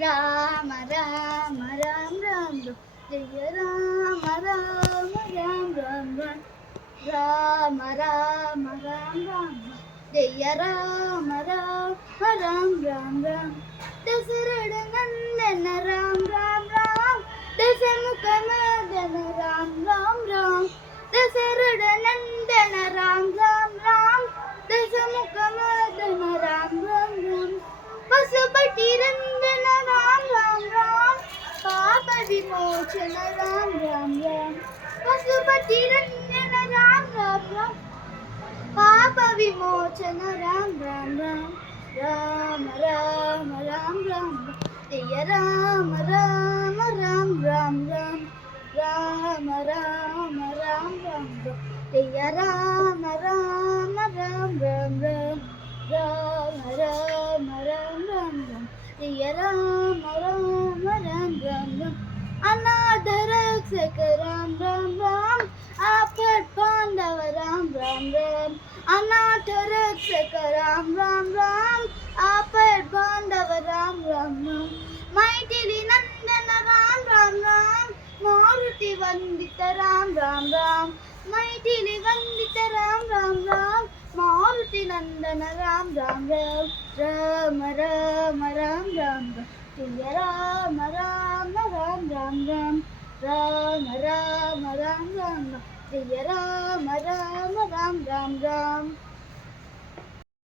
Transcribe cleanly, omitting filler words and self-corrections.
రామ రామ రామ రామ జయ రామ రామ రామ రామ రామ రామ రామ రామ జయ రామ రామ రామ రామ రామ దశరథ నందన రామ రామ రామ దశముఖ మదన రామ రామ రామ దశరథ నందన రామ రామ రామ దశముఖ మదన రామ రామ రామ పశుపతి రందన రామ రామ రామ పాప విమోచన రామ రామ రామ పశుపతి రందన రామ రామ రామ పాప విమోచన రామ రామ రామ రామ రామ రామ రామ జయ రామ రామ రామ రామ రామ రామ రామ రామ రామ జయ రామ రామ రామ రామ రామ రామ రామ రామ రామ జయ రామ రామ రామ రామ అనాథ రక్షక రామ రామ రామ ఆపత్ బాంధవ రామ రామ రామ అనాథ రక్షక రామ రామ రామ ఆపత్ బాంధవ రామ రామ మైథిలి నందన రామ రామ రామ మారుతి వందిత రామ రామ రామ మైథిలి వందిత రామ రామ రామ మారుతి నందన రామ రామ రామ రామ రామ రామ జయ రామ రామ రామ రామ రామ రామ రామ రామ రామ జయ రామ రామ రామ రామ రామ